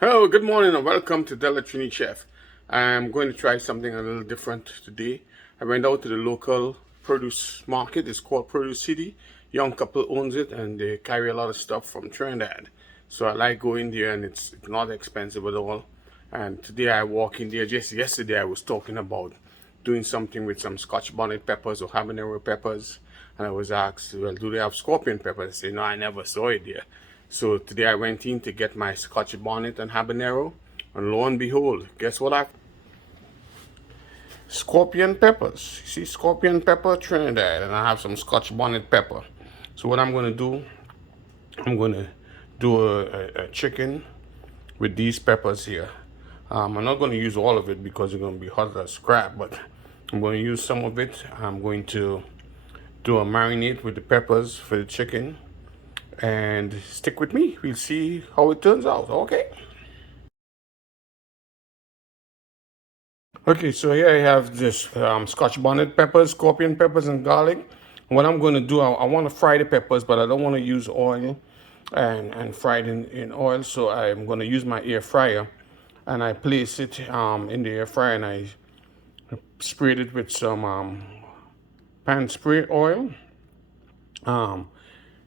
Hello, good morning, and welcome to Delatrinichef. I'm going to try something a little different today. I went out to the local produce market. It's called Produce City. Young couple owns it, and they carry a lot of stuff from Trinidad. So I like going there, and it's not expensive at all. And today I walk in there. Just yesterday I was talking about doing something with some Scotch bonnet peppers or habanero peppers, and I was asked, well, do they have scorpion peppers? I say, no, I never saw it there. So today I went in to get my Scotch bonnet and habanero, and lo and behold, guess what I scorpion peppers. See, scorpion pepper, Trinidad, and I have some Scotch bonnet pepper. So what I'm gonna do, I'm gonna do a chicken with these peppers here. I'm not gonna use all of it because it's gonna be hot as crap, but I'm gonna use some of it. I'm going to do a marinade with the peppers for the chicken, and stick with me. We'll see how it turns out. Okay, so here I have this Scotch bonnet peppers, scorpion peppers, and garlic. What I'm going to do, I want to fry the peppers, but I don't want to use oil and fry it in oil. So I'm going to use my air fryer, and I place it in the air fryer, and I sprayed it with some pan spray oil.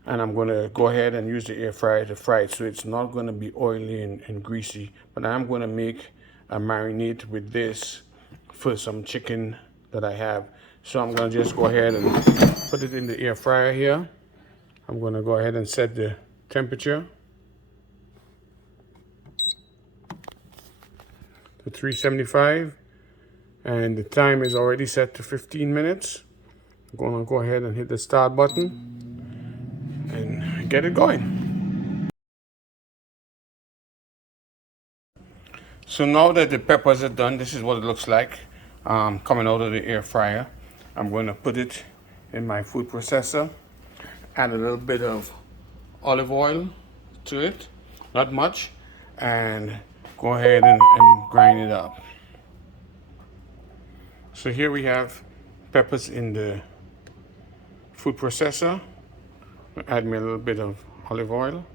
And I'm going to go ahead and use the air fryer to fry it, so it's not going to be oily and greasy. But I'm going to make a marinade with this for some chicken that I have. So I'm going to just go ahead and put it in the air fryer here. I'm going to go ahead and set the temperature to 375, and the time is already set to 15 minutes. I'm going to go ahead and hit the start button and get it going. So now that the peppers are done, this is what it looks like coming out of the air fryer. I'm going to put it in my food processor, add a little bit of olive oil to it, not much, and go ahead and grind it up. So here we have peppers in the food processor. Add me a little bit of olive oil.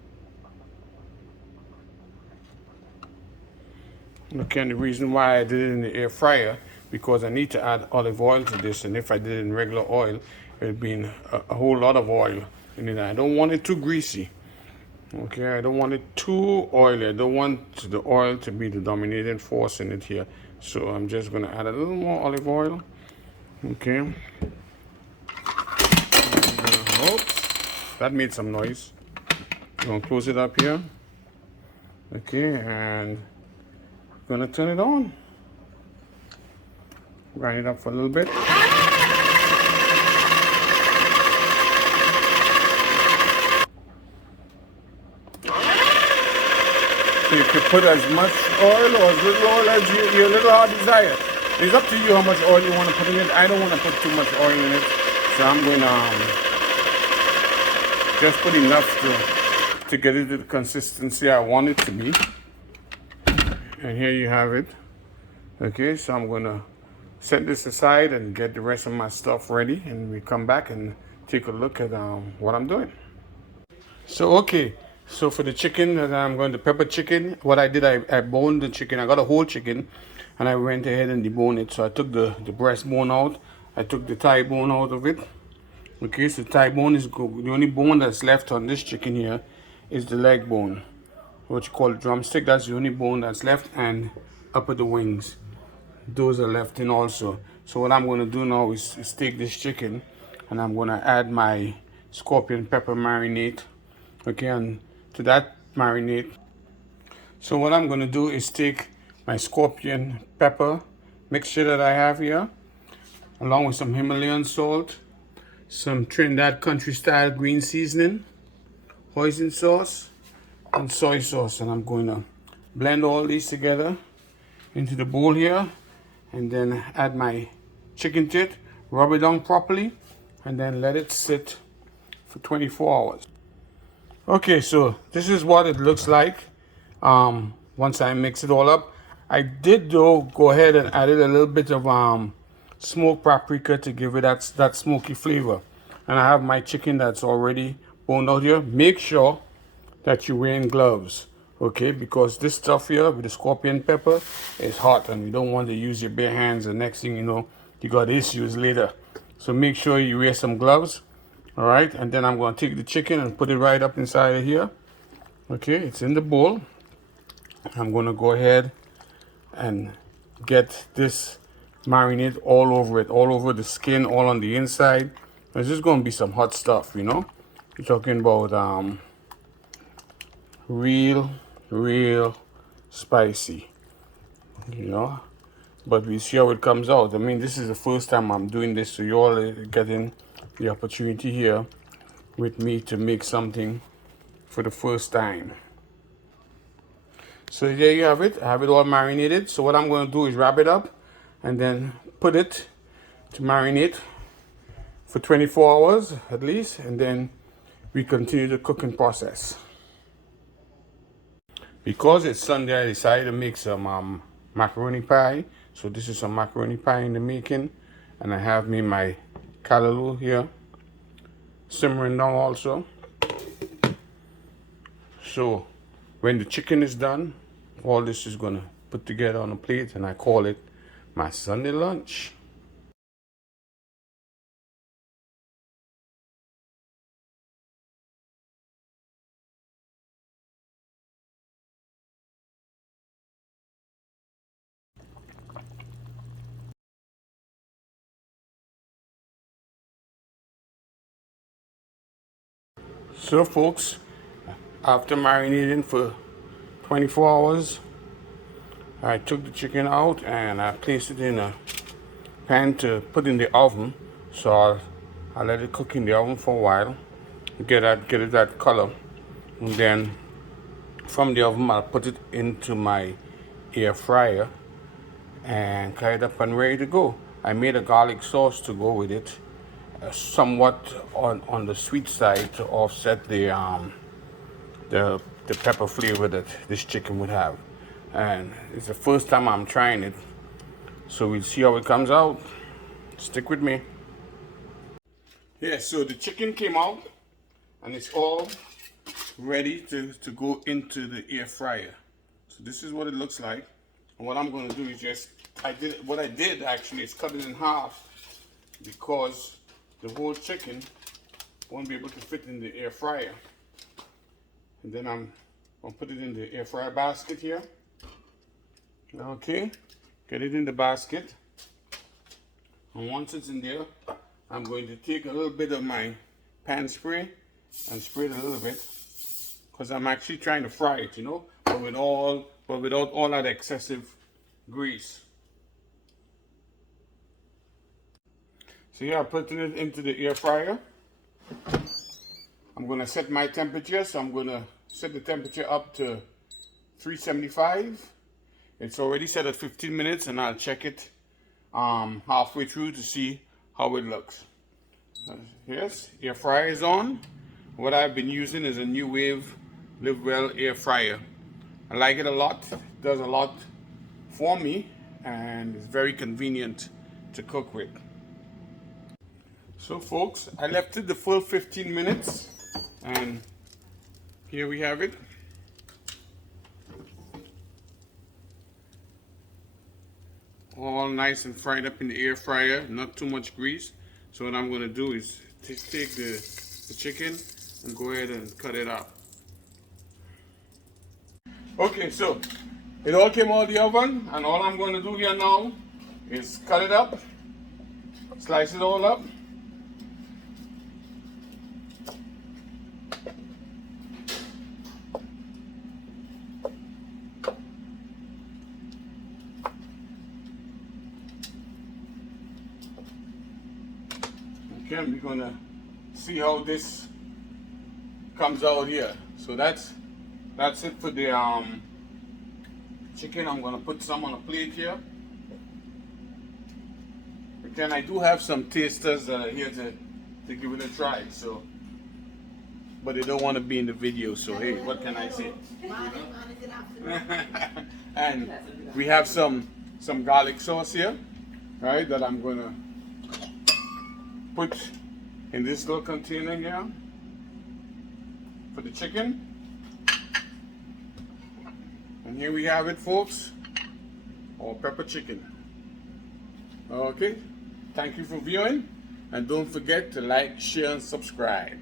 Okay, and the reason why I did it in the air fryer, because I need to add olive oil to this, and if I did it in regular oil, it would be a whole lot of oil in it. I don't want it too greasy. Okay, I don't want it too oily. I don't want the oil to be the dominating force in it here. So I'm just gonna add a little more olive oil. Okay. Oops, that made some noise. I'm gonna close it up here. Okay, and gonna turn it on. Grind it up for a little bit. So you could put as much oil or as little oil as your little heart desire. It's up to you how much oil you want to put in it. I don't want to put too much oil in it, so I'm going to just put enough to get it to the consistency I want it to be. And here you have it. Okay, so I'm going to set this aside and get the rest of my stuff ready, and we come back and take a look at what I'm doing. So for the chicken that I'm going to pepper chicken, what I did, I boned the chicken. I got a whole chicken, and I went ahead and deboned it. So I took the breastbone out. I took the thigh bone out of it. Okay, so thigh bone is good. The only bone that's left on this chicken here is the leg bone, what you call drumstick. That's the only bone that's left, and up at the wings, those are left in also. So what I'm going to do now is take this chicken, and I'm going to add my scorpion pepper marinade. Okay, and to that marinade, so what I'm going to do is take my scorpion pepper mixture that I have here, along with some Himalayan salt, some Trinidad country style green seasoning, hoisin sauce, and soy sauce, and I'm going to blend all these together into the bowl here, and then add my chicken to it, rub it down properly, and then let it sit for 24 hours. Okay, so this is what it looks like once I mix it all up. I did though go ahead and added a little bit of smoked paprika to give it that smoky flavor. And I have my chicken that's already boned out here. Make sure that you're wearing gloves. Okay, because this stuff here with the scorpion pepper is hot and you don't want to use your bare hands, and next thing you know, you got issues later. So make sure you wear some gloves. All right, and then I'm going to take the chicken and put it right up inside of here. Okay, it's in the bowl. I'm going to go ahead and get this marinade all over it, all over the skin, all on the inside. There's just going to be some hot stuff, you know. You're talking about real spicy, you know. But we see how it comes out. I mean, this is the first time I'm doing this, so you all are getting the opportunity here with me to make something for the first time. So there you have it. I have it all marinated. So what I'm going to do is wrap it up and then put it to marinate for 24 hours at least, and then we continue the cooking process. Because it's Sunday, I decided to make some macaroni pie. So this is some macaroni pie in the making, and I have me my callaloo here simmering down also. So when the chicken is done, all this is gonna put together on a plate, and I call it my Sunday lunch. So folks, after marinating for 24 hours, I took the chicken out and I placed it in a pan to put in the oven. So I'll let it cook in the oven for a while, get it that color, and then from the oven I'll put it into my air fryer and cut it up and ready to go. I made a garlic sauce to go with it, somewhat on the sweet side to offset the pepper flavor that this chicken would have. And it's the first time I'm trying it, so we'll see how it comes out. Stick with me. Yeah, so the chicken came out and it's all ready to go into the air fryer. So this is what it looks like. And what I'm going to do is what I did actually is cut it in half, because the whole chicken won't be able to fit in the air fryer. And then I'm going to put it in the air fryer basket here. Okay, get it in the basket. And once it's in there, I'm going to take a little bit of my pan spray and spray it a little bit, because I'm actually trying to fry it, you know, but without all that excessive grease. So yeah, I'm putting it into the air fryer. I'm going to set my temperature, so I'm going to set the temperature up to 375. It's already set at 15 minutes, and I'll check it halfway through to see how it looks. Yes, air fryer is on. What I've been using is a New Wave Live Well air fryer. I like it a lot. It does a lot for me, and it's very convenient to cook with. So folks, I left it the full 15 minutes, and here we have it. All nice and fried up in the air fryer, not too much grease. So what I'm going to do is take the chicken and go ahead and cut it up. Okay, so it all came out of the oven, and all I'm going to do here now is cut it up, slice it all up. Okay, we're going to see how this comes out here. So that's it for the chicken. I'm going to put some on a plate here. Again, I do have some tasters that are here to give it a try. So, but they don't want to be in the video. So hey, what can I say? And we have some garlic sauce here, right? That I'm going to put in this little container here for the chicken. And here we have it, folks, our pepper chicken. Okay, thank you for viewing, and don't forget to like, share, and subscribe.